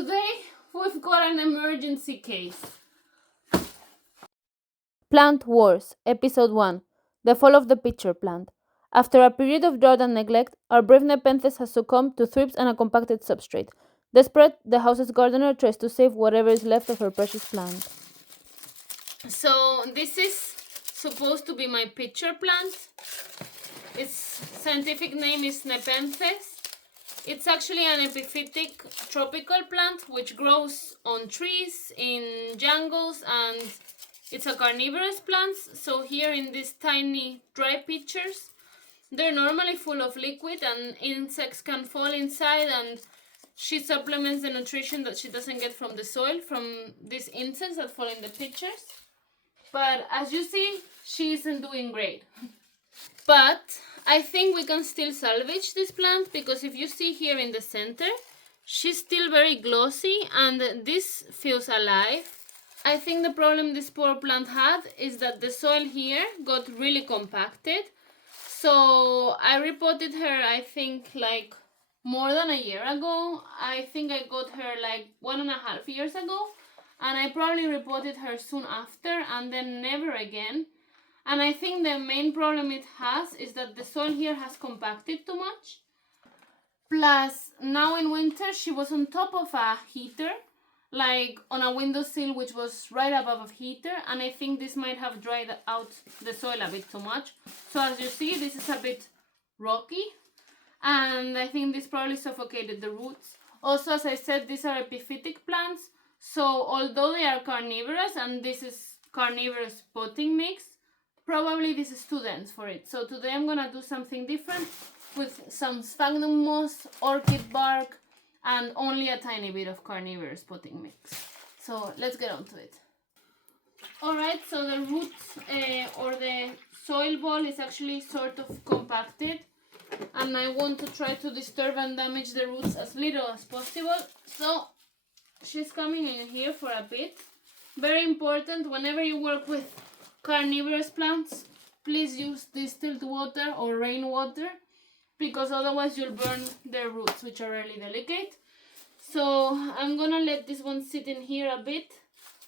today we've got an emergency case. Plant Wars, Episode 1 The Fall of the Pitcher Plant. After a period of drought and neglect, our brave Nepenthes has succumbed to thrips and a compacted substrate. Desperate, the house's gardener tries to save whatever is left of her precious plant. So this is supposed to be my pitcher plant. Its scientific name is Nepenthes. It's actually an epiphytic tropical plant which grows on trees, in jungles, and it's a carnivorous plant. So here in these tiny dry pitchers, they're normally full of liquid and insects can fall inside, and she supplements the nutrition that she doesn't get from the soil from these insects that fall in the pitchers. But as you see, she isn't doing great. But I think we can still salvage this plant, because if you see here in the center, she's still very glossy and this feels alive. I think the problem this poor plant had is that the soil here got really compacted. So I repotted her, I think, like more than a year ago. I think I got her like 1.5 years ago. And I probably repotted her soon after and then never again. And I think the main problem it has is that the soil here has compacted too much. Plus, now in winter, she was on top of a heater, like on a windowsill which was right above a heater. And I think this might have dried out the soil a bit too much. So as you see, this is a bit rocky. And I think this probably suffocated the roots. Also, as I said, these are epiphytic plants. So although they are carnivorous, and this is carnivorous potting mix, probably this is too dense for it. So today I'm gonna do something different with some sphagnum moss, orchid bark, and only a tiny bit of carnivorous potting mix. So let's get on to it. Alright, so the roots or the soil ball is actually sort of compacted, and I want to try to disturb and damage the roots as little as possible. So she's coming in here for a bit. Very important, whenever you work with carnivorous plants, please use distilled water or rainwater, because otherwise you'll burn their roots, which are really delicate. So I'm gonna let this one sit in here a bit,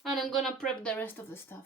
and I'm gonna prep the rest of the stuff.